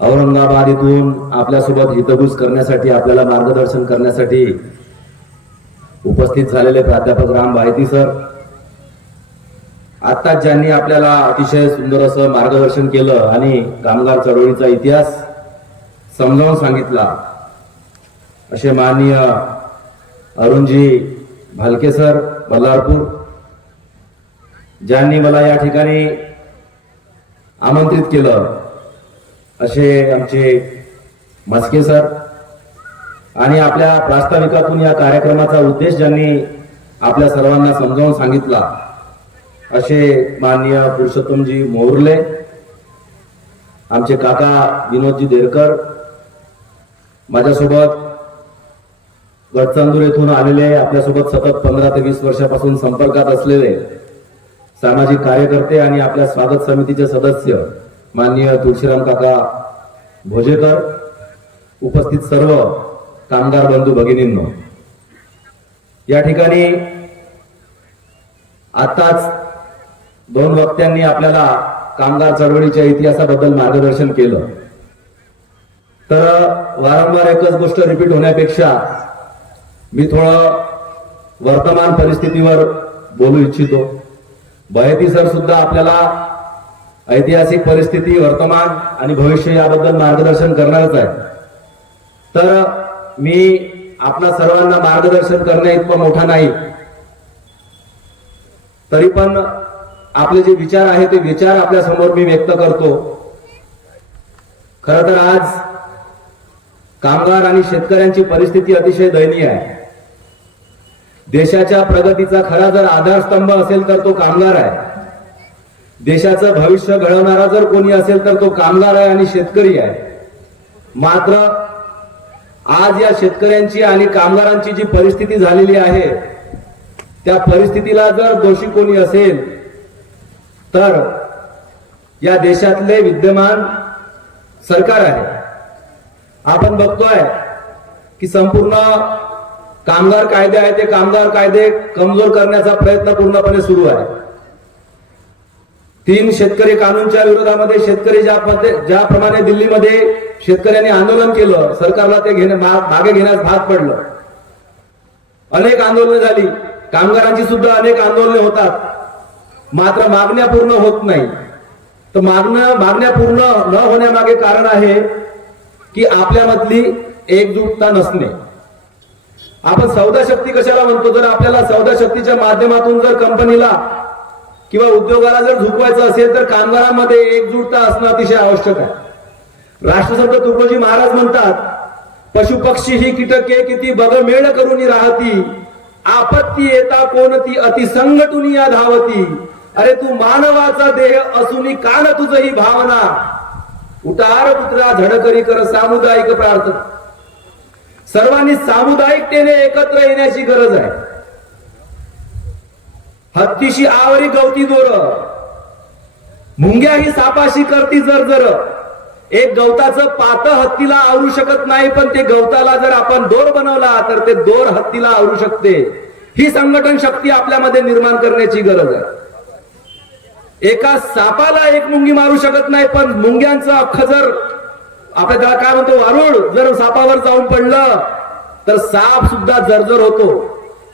औरंगाबाद इथून आपल्यासोबत हितगुज करण्यासाठी आपल्याला मार्गदर्शन करण्यासाठी उपस्थित झालेले प्राध्यापक राम भायती सर. आत्ताच ज्यांनी आपल्याला अतिशय सुंदर असं मार्गदर्शन केलं आणि कामगार चळवळीचा इतिहास समजावून सांगितला असे माननीय अरुणजी भालके सर बल्लारपूर ज्यांनी मला या ठिकाणी आमंत्रित केलं. असे आमचे मस्के सर आणि आपल्या प्रास्ताविकातून या कार्यक्रमाचा उद्देश ज्यांनी आपल्या सर्वांना समजावून सांगितला असे माननीय पुरुषोत्तमजी मोहर्ले आमचे काका विनोदजी देरकर माझ्यासोबत गडचंदूर येथून आलेले आपल्यासोबत सतत पंधरा ते वीस वर्षापासून संपर्कात असलेले सामाजिक कार्यकर्ते आणि आपल्या स्वागत समितीचे सदस्य माननीय तुळशीराम काका भोजेकर उपस्थित सर्व कामगार बंधू भगिनींनो. या ठिकाणी आताच दोन वक्त्यांनी आपल्याला कामगार चळवळीच्या इतिहासाबद्दल मार्गदर्शन केलं. तर वारंवार एकच गोष्ट रिपीट होण्यापेक्षा मी थोडं वर्तमान परिस्थितीवर बोलू इच्छितो. बयती सर सुद्धा आपल्याला ऐतिहासिक परिस्थिती वर्तमान आणि भविष्य याबद्दल मार्गदर्शन करणारच आहे. तर मी आपल्या सर्वांना मार्गदर्शन करण्या इतका मोठा नाही. तरी पण आपले जे विचार आहे ते विचार आपल्यासमोर मी व्यक्त करतो. खर तर आज कामगार आणि शेतकऱ्यांची परिस्थिती अतिशय दयनीय आहे. देशाच्या प्रगतीचा खरा जर आधारस्तंभ असेल तर तो कामगार आहे. देशाचं भविष्य घडवणारा जर कोणी असेल तर तो कामगार आहे आणि शेतकरी आहे. मात्र आज या शेतकऱ्यांची आणि कामगारांची जी परिस्थिती झालेली आहे त्या परिस्थितीला जर दोषी कोणी असेल तर या देशातले विद्यमान सरकार आहे. आपण बघतोय की संपूर्ण कामगार कायदे आहे ते कामगार कायदे कमजोर करण्याचा प्रयत्न पूर्णपणे सुरू आहे तीन शेतकरी कानूनच्या विरोधामध्ये शेतकरी ज्या ज्याप्रमाणे दिल्लीमध्ये शेतकऱ्यांनी आंदोलन केलं सरकारला ते घेणे मागे घेण्यास भाग पडलं. अनेक आंदोलनं झाली. कामगारांची सुद्धा अनेक आंदोलने होतात. मात्र मागण्या पूर्ण होत नाही. तर मागणं मागण्या पूर्ण न होण्यामागे कारण आहे की आपल्यामधली एकजुटता नसणे. आपण सौदा शक्ती कशाला म्हणतो? जर आपल्याला सौदा शक्तीच्या माध्यमातून जर कंपनीला किंवा उद्योगाला जर झुकवायचं असेल तर कामगारांमध्ये एकजुटता असणं अतिशय आवश्यक आहे. राष्ट्रसंत तुकडोजी महाराज म्हणतात पशु पक्षी ही कीटके किती बघ मेळ करून राहती. आपत्ती येता कोणती अतिसंघटून या धावती. अरे तू मानवाचा देह असून कान तुझ ही भावना? उटार पुत्रा झडकरी कर सामुदायिक प्रार्थना. सर्वांनी सामुदायिकतेने एकत्र येण्याची गरज आहे. हत्तीशी आवरी गवती दोर. मुंग्या ही सापाशी करती जर जर एक गवताचं पात हत्तीला आवरू शकत नाही पण ते गवताला जर आपण दोर बनवला तर ते दोर हत्तीला आवरू शकते. ही संघटन शक्ती आपल्यामध्ये निर्माण करण्याची गरज आहे. एका सापाला एक मुंगी मारू शकत नाही पण मुंग्यांचं अख्खं जर आपल्या त्याला काय म्हणतो वारुळ जर सापावर जाऊन पडलं तर साप सुद्धा जर्जर होतो.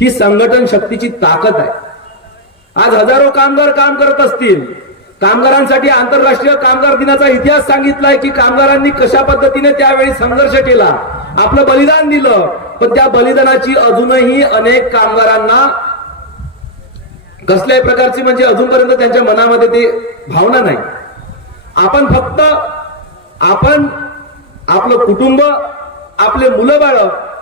ही संघटन शक्तीची ताकद आहे. आज हजारो कामगार काम करत असतील. कामगारांसाठी आंतरराष्ट्रीय कामगार दिनाचा इतिहास सांगितलाय की कामगारांनी कशा पद्धतीने त्यावेळी संघर्ष केला. आपलं बलिदान दिलं पण त्या बलिदानाची अजूनही अनेक कामगारांना कसल्याही प्रकारची म्हणजे अजूनपर्यंत त्यांच्या मनामध्ये ते भावना नाही. आपण फक्त आपण आपलं कुटुंब आपले मुलं बाळ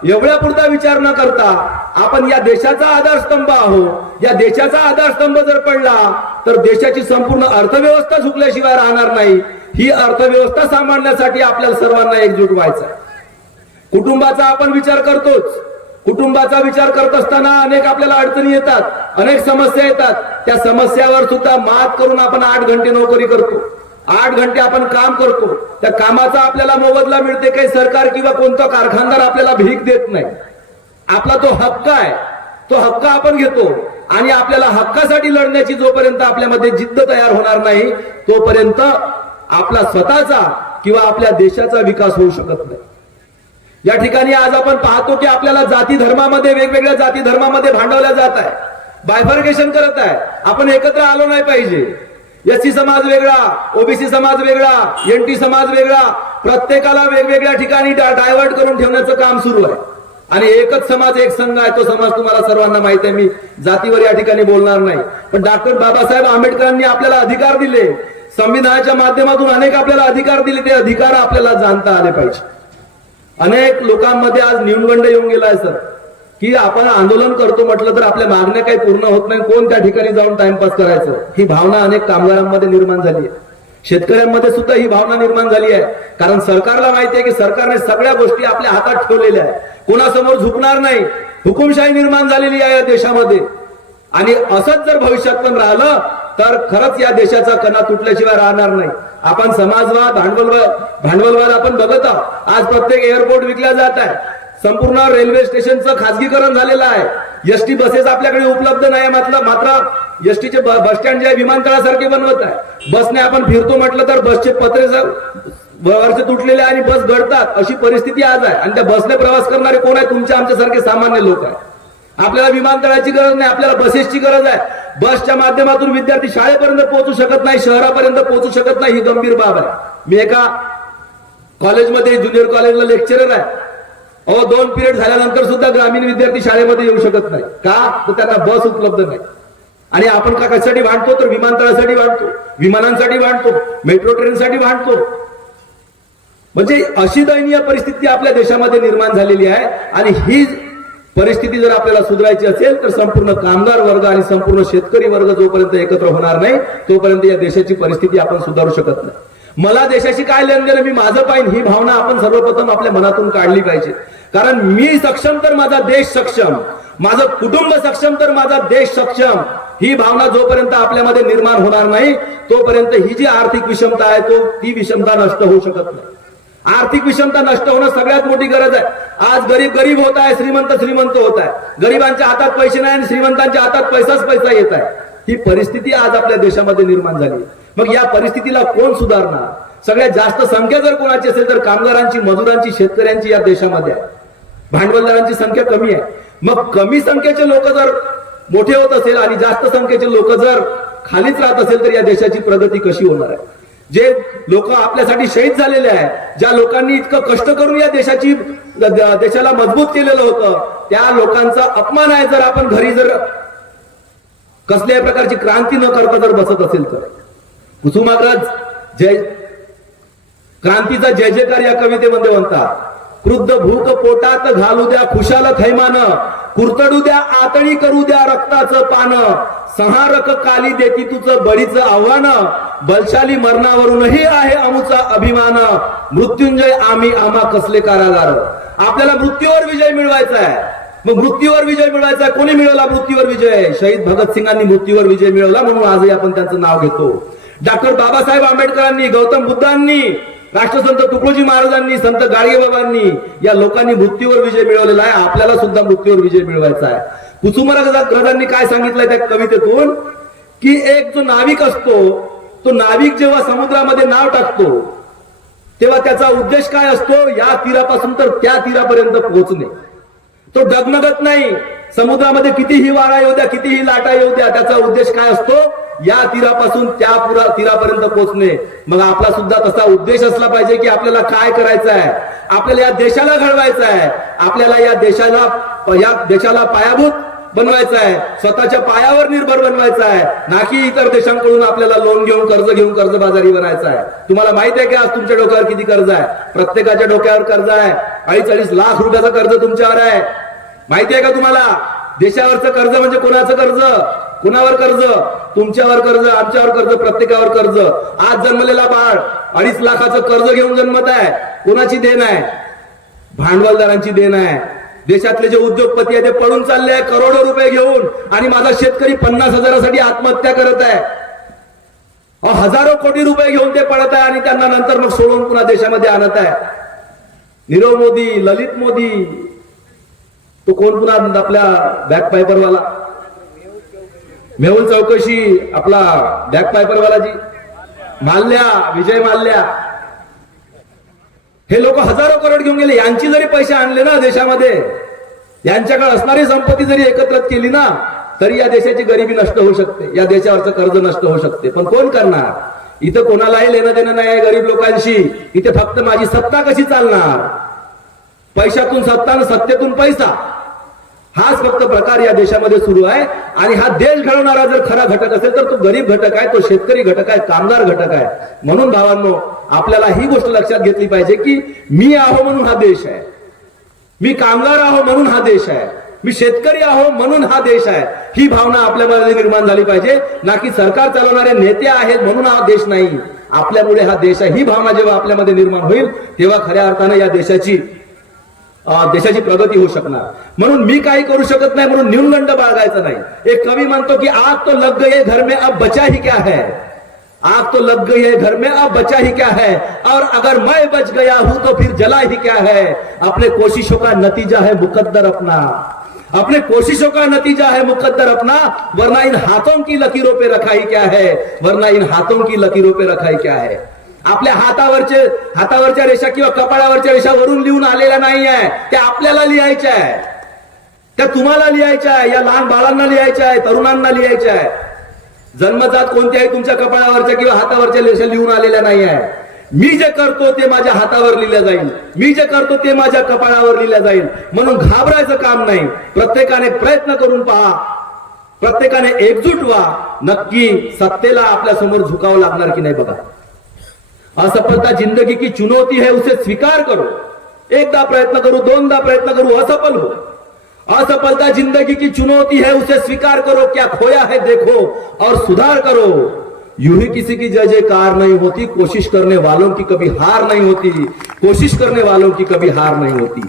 एवढ्या पुरता विचार न करता आपण या देशाचा आधारस्तंभ आहोत. या देशाचा आधारस्तंभ जर पडला तर देशाची संपूर्ण अर्थव्यवस्था झुकल्याशिवाय राहणार नाही. ही अर्थव्यवस्था सांभाळण्यासाठी आपल्याला सर्वांना एकजूट व्हायचं कुटुंबाचा आपण विचार करतोच. कुटुंबाचा विचार करत असताना अनेक आपल्याला अडचणी येतात अनेक समस्या येतात. त्या समस्यावर सुद्धा मात करून आपण आठ घंटे नोकरी करतो. आठ घंटे आपण काम करतो. त्या कामाचा आपल्याला मोबदला मिळते काही सरकार किंवा कोणता कारखानदार आपल्याला भीक देत नाही. आपला तो हक्क आहे. तो हक्क आपण घेतो. आणि आपल्याला हक्कासाठी लढण्याची जोपर्यंत आपल्यामध्ये जिद्द तयार होणार नाही तोपर्यंत आपला स्वतःचा किंवा आपल्या देशाचा विकास होऊ शकत नाही. या ठिकाणी आज आपण पाहतो की आपल्याला जाती धर्मामध्ये वेगवेगळ्या जाती धर्मामध्ये भांडवल्या जात आहे. बायफर्गेशन करत आहे. आपण एकत्र आलो नाही पाहिजे. एससी समाज वेगळा ओबीसी समाज वेगळा एनटी समाज वेगळा प्रत्येकाला वेगवेगळ्या ठिकाणी डायव्हर्ट करून ठेवण्याचं काम सुरू आहे. आणि एकच समाज एक संघ आहे तो समाज तुम्हाला सर्वांना माहीत आहे. मी जातीवर या ठिकाणी बोलणार नाही. पण डॉक्टर बाबासाहेब आंबेडकरांनी आपल्याला अधिकार दिले. संविधानाच्या माध्यमातून अनेक आपल्याला अधिकार दिले. ते अधिकार आपल्याला जाणता आले पाहिजे. अनेक लोकांमध्ये आज न्यूनगंड येऊन गेलाय सर. की आपण आंदोलन करतो म्हटलं तर आपल्या मागण्या काही पूर्ण होत नाही. कोण त्या ठिकाणी जाऊन टाइमपास करायचं? ही भावना अनेक कामगारांमध्ये निर्माण झाली आहे. शेतकऱ्यांमध्ये सुद्धा ही भावना निर्माण झाली आहे. कारण सरकारला माहिती आहे की सरकारने सगळ्या गोष्टी आपल्या हातात ठेवलेल्या आहेत. कोणासमोर झुकणार नाही. हुकुमशाही निर्माण झालेली आहे या देशामध्ये. आणि असंच जर भविष्यात पण राहिलं तर खरंच या देशाचा कणा तुटल्याशिवाय राहणार नाही. आपण समाजवाद भांडवलवाद भांडवलवाद आपण बघत आहोत. आज प्रत्येक एअरपोर्ट विकल्या जात आहे. संपूर्ण रेल्वे स्टेशनचं खासगीकरण झालेलं आहे. एसटी बसेस आपल्याकडे उपलब्ध नाही मात्र मात्र एसटीचे बस स्टँड जे आहे विमानतळासारखे बनवत आहे. बसने आपण फिरतो म्हटलं तर बसचे पत्रे वरचे तुटलेले आणि बस घडतात. अशी परिस्थिती आज आहे. आणि त्या बसने प्रवास करणारे कोण आहे? तुमच्या आमच्यासारखे सामान्य लोक आहे. आपल्याला विमानतळाची गरज नाही आपल्याला बसेसची गरज आहे. बसच्या माध्यमातून विद्यार्थी शाळेपर्यंत पोहोचू शकत नाही शहरापर्यंत पोहोचू शकत नाही ही गंभीर बाब आहे. मी एका कॉलेजमध्ये ज्युनियर कॉलेजला लेक्चरर आहे. अहो दोन पिरियड झाल्यानंतर सुद्धा ग्रामीण विद्यार्थी शाळेमध्ये येऊ शकत नाही. का? तर त्यांना बस उपलब्ध नाही. आणि आपण का कशासाठी वाढतो? तर विमानतळासाठी वाढतो. विमानांसाठी वाढतो. मेट्रो ट्रेनसाठी वाढतो. म्हणजे अशी दयनीय परिस्थिती आपल्या देशामध्ये निर्माण झालेली आहे. आणि ही परिस्थिती जर आपल्याला सुधारायची असेल तर संपूर्ण कामगार वर्ग आणि संपूर्ण शेतकरी वर्ग जोपर्यंत एकत्र होणार नाही तोपर्यंत या देशाची परिस्थिती आपण सुधारू शकत नाही. मला देशाशी काय लेन देणं मी माझं पाहिजे ही भावना आपण सर्वप्रथम आपल्या मनातून काढली पाहिजे. कारण मी सक्षम तर माझा देश सक्षम माझं कुटुंब सक्षम तर माझा देश सक्षम ही भावना जोपर्यंत आपल्यामध्ये निर्माण होणार नाही तोपर्यंत ही जी आर्थिक विषमता आहे तो ती विषमता नष्ट होऊ शकत नाही. आर्थिक विषमता नष्ट होणं सगळ्यात मोठी गरज आहे. आज गरीब गरीब होत आहे श्रीमंत श्रीमंत होत आहे. गरिबांच्या हातात पैसे नाही आणि श्रीमंतांच्या हातात पैसाच पैसा येत आहे. ही परिस्थिती आज आपल्या देशामध्ये निर्माण झाली मग या परिस्थितीला कोण सुधारणार? सगळ्यात जास्त संख्या जर कोणाची असेल तर कामगारांची मजुरांची शेतकऱ्यांची या देशामध्ये आहे. भांडवलदारांची संख्या कमी आहे. मग कमी संख्येचे लोक जर मोठे होत असेल आणि जास्त संख्येचे लोक जर खालीच राहत असेल तर या देशाची प्रगती कशी होणार आहे? जे लोक आपल्यासाठी शहीद झालेले आहे ज्या लोकांनी इतकं कष्ट करून या देशाची देशाला मजबूत केलेलं होतं त्या लोकांचा अपमान आहे जर आपण घरी जर कसल्याही प्रकारची क्रांती न करता जर बसत असेल तर. कुसुमाग्रज जय क्रांतीचा जय जयकार या कवितेमध्ये म्हणतात क्रुद्ध भूक पोटात घालू द्या खुशाल थैमान कुरतडू द्या आतळी करू द्या रक्ताचं पान संहारक काली देती तुझं बळीचं आव्हान बलशाली मरणावरूनही आहे अमुचा अभिमान मृत्युंजय आम्ही आम्हा कसले कारागार. आपल्याला मृत्यूवर विजय मिळवायचा आहे. मग मृत्यूवर विजय मिळवायचा आहे. कोणी मिळवला मृत्यूवर विजय? शहीद भगतसिंगांनी मृत्यूवर विजय मिळवला म्हणून आजही आपण त्यांचं नाव घेतो. डॉक्टर बाबासाहेब आंबेडकरांनी गौतम बुद्धांनी राष्ट्रसंत तुकडोजी महाराजांनी संत गाडगेबाबांनी या लोकांनी मृत्यूवर विजय मिळवलेला आहे. आपल्याला सुद्धा मृत्यूवर विजय मिळवायचा आहे. कुसुमाग्रजांनी काय सांगितलंय त्या कवितेतून? की एक जो नाविक असतो तो नाविक जेव्हा समुद्रामध्ये नाव टाकतो तेव्हा त्याचा उद्देश काय असतो? या तीरापासून तर त्या तीरापर्यंत पोहोचणे. तो डगमगत नाही. समुद्रामध्ये कितीही वारा येऊ द्या कितीही लाटा येऊ द्या त्याचा उद्देश काय असतो? या तीरापासून त्या पुरा तीरापर्यंत पोहोचणे. मग आपला सुद्धा तसा उद्देश असला पाहिजे की आपल्याला काय करायचं आहे? आपल्याला या देशाला घडवायचं आहे. आपल्याला या देशाला या देशाला पायाभूत बनवायचं आहे स्वतःच्या पायावर निर्भर बनवायचं आहे ना की इतर देशांकडून आपल्याला लोन घेऊन कर्ज घेऊन कर्जबाजारी बनायचं आहे तुम्हाला माहीत आहे की आज तुमच्या डोक्यावर किती कर्ज आहे? प्रत्येकाच्या डोक्यावर कर्ज आहे. अडीच अडीच लाख रुपयाचं कर्ज तुमच्यावर आहे. माहिती आहे का तुम्हाला? देशावरचं कर्ज म्हणजे कोणाचं कर्ज? कुणावर कर्ज? तुमच्यावर कर्ज आमच्यावर कर्ज प्रत्येकावर कर्ज. आज जन्मलेला बाळ अडीच लाखाचं कर्ज घेऊन जन्मत आहे. कोणाची देण आहे? भांडवलदारांची देण आहे. देशातले जे उद्योगपती आहे ते पळून चालले आहे करोडो रुपये घेऊन. आणि माझा शेतकरी पन्नास हजारासाठी आत्महत्या करत आहे. हजारो कोटी रुपये घेऊन ते पडत आहे आणि त्यांना नंतर मग सोडून पुन्हा देशामध्ये आणत आहे. नीरव मोदी ललित मोदी तो कोण पुन्हा आपल्या बॅक पायपरवाला मेहुल चौकशी आपला बॅक पायपरवाला जी. माल्या विजय माल्या. हे लोक हजारो करोड घेऊन गेले. यांची जरी पैसे आणले ना देशामध्ये यांच्याकडे असणारी संपत्ती जरी एकत्रित केली ना तरी या देशाची गरिबी नष्ट होऊ शकते. या देशावरचं कर्ज नष्ट होऊ शकते. पण कोण करणार? इथं कोणालाही लेणं देणं नाही आहे गरीब लोकांशी. इथे फक्त माझी सत्ता कशी चालणार? पैशातून सत्ता आणि सत्तेतून पैसा. हाच फक्त प्रकार या देशामध्ये सुरू आहे. आणि हा देश घडवणारा जर खरा घटक असेल तर तो गरीब घटक आहे तो शेतकरी घटक आहे कामगार घटक आहे. म्हणून भावांनो आपल्याला ही गोष्ट लक्षात घेतली पाहिजे की मी आहो म्हणून हा देश आहे. मी कामगार आहो म्हणून हा देश आहे. मी शेतकरी आहो म्हणून हा देश आहे. ही भावना आपल्यामध्ये निर्माण झाली पाहिजे. ना की सरकार चालवणारे नेते आहेत म्हणून हा देश नाही. आपल्यामुळे हा देश आहे. ही भावना जेव्हा आपल्यामध्ये निर्माण होईल तेव्हा खऱ्या अर्थाने या देशाची देशाची प्रगती होऊ शकणार. म्हणून मी काही करू शकत नाही म्हणून न्यूनगंड बाळगायचं नाही. एक कवी म्हणतो की आग तो लग गई घर में अब बचा ही क्या है? आग तो लग गई है घर में अब बचा ही क्या है? और अगर मैं बच गया हूं तो फिर जला ही क्या है? अपने कोशिशों का नतीजा है मुकद्दर अपना। अपने कोशिशों का नतीजा है मुकद्दर अपना वरना इन हाथों की लकीरों पे रखा ही क्या है? वरना इन हाथों की लकीरों पे रखा ही क्या है? आपल्या हातावरचे हातावरच्या रेषा किंवा कपाळावरच्या रेषा वरून लिहून आलेल्या नाही आहे. त्या आपल्याला लिहायच्या आहे. त्या तुम्हाला लिहायच्या आहे. या लहान बाळांना लिहायच्या आहे. तरुणांना लिहायच्या आहे. जन्मजात कोणत्याही तुमच्या कपाळावरच्या किंवा हातावरच्या रेषा लिहून आलेल्या नाही आहे. मी जे करतो ते माझ्या हातावर लिहिलं जाईल. मी जे करतो ते माझ्या कपाळावर लिहिलं जाईल. म्हणून घाबरायचं काम नाही. प्रत्येकाने प्रयत्न करून पहा. प्रत्येकाने एकजूट व्हा. नक्की सत्तेला आपल्यासमोर झुकावं लागणार की नाही बघा. असफलता जिंदगी की चुनौती है उसे स्वीकार करो। एकदा प्रयत्न करू दोनदा प्रयत्न करू असफल हो। असफलता जिंदगी की चुनौती है उसे स्वीकार करो क्या खोया है देखो और सुधार करो। यू ही किसी की जय जयकार नहीं होती कोशिश करने वालों की कभी हार नहीं होती कोशिश करने वालों की कभी हार नहीं होती।